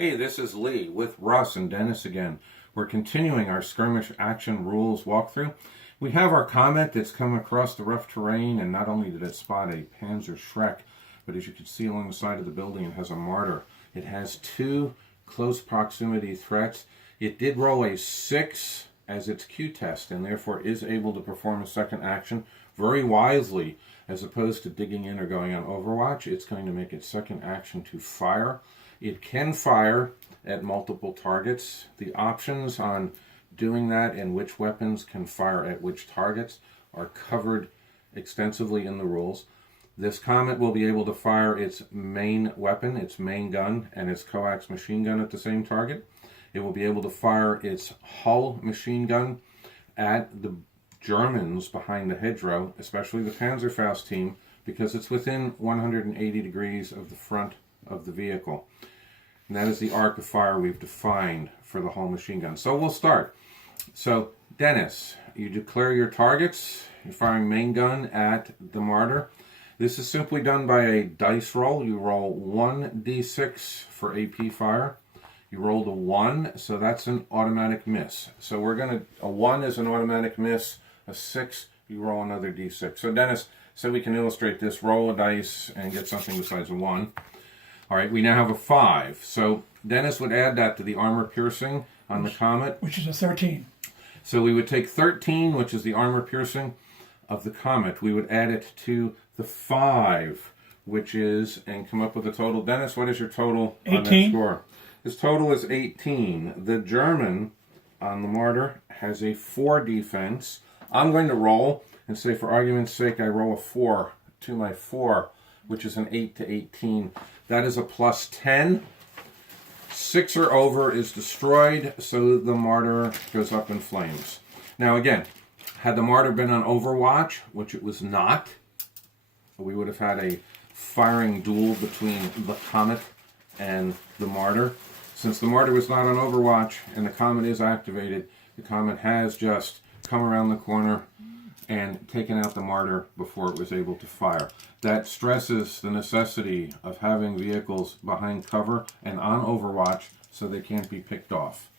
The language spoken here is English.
Hey, this is Lee with Russ and Dennis again. We're continuing our skirmish action rules walkthrough. We have our Comet that's come across the rough terrain, and not only did it spot a Panzerschreck, but as you can see along the side of the building, it has a Marder. It has two close proximity threats. It did roll a 6 as its Q test, and therefore is able to perform a second action very wisely. As opposed to digging in or going on Overwatch, it's going to make its second action to fire. It can fire at multiple targets. The options on doing that and which weapons can fire at which targets are covered extensively in the rules. This Comet will be able to fire its main weapon, its main gun, and its coax machine gun at the same target. It will be able to fire its hull machine gun at the Germans behind the hedgerow, especially the Panzerfaust team, because it's within 180 degrees of the front of the vehicle. And that is the arc of fire we've defined for the hull machine gun. So we'll start. So, Dennis, you declare your targets. You're firing main gun at the Marder. This is simply done by a dice roll. You roll 1d6 for AP fire. You rolled a 1, so that's an automatic miss. So a 1 is an automatic miss. A 6, you roll another d6. So Dennis, so we can illustrate this, roll a dice and get something besides a 1. All right, we now have a 5. So Dennis would add that to the armor piercing on the Comet. Which is a 13. So we would take 13, which is the armor piercing of the Comet. We would add it to the 5, which is, and come up with a total. Dennis, what is your total 18. on that score? His total is 18. The German on the Marder has a 4 defense. I'm going to roll and say, for argument's sake, I roll a 4 to my 4, which is an 8 to 18. That is a plus 10. 6 or over is destroyed, so the Marder goes up in flames. Now again, had the Marder been on Overwatch, which it was not, we would have had a firing duel between the Comet and the Marder. Since the Marder was not on Overwatch and the Comet is activated, the Comet has just come around the corner and taken out the Marder before it was able to fire. That stresses the necessity of having vehicles behind cover and on Overwatch so they can't be picked off.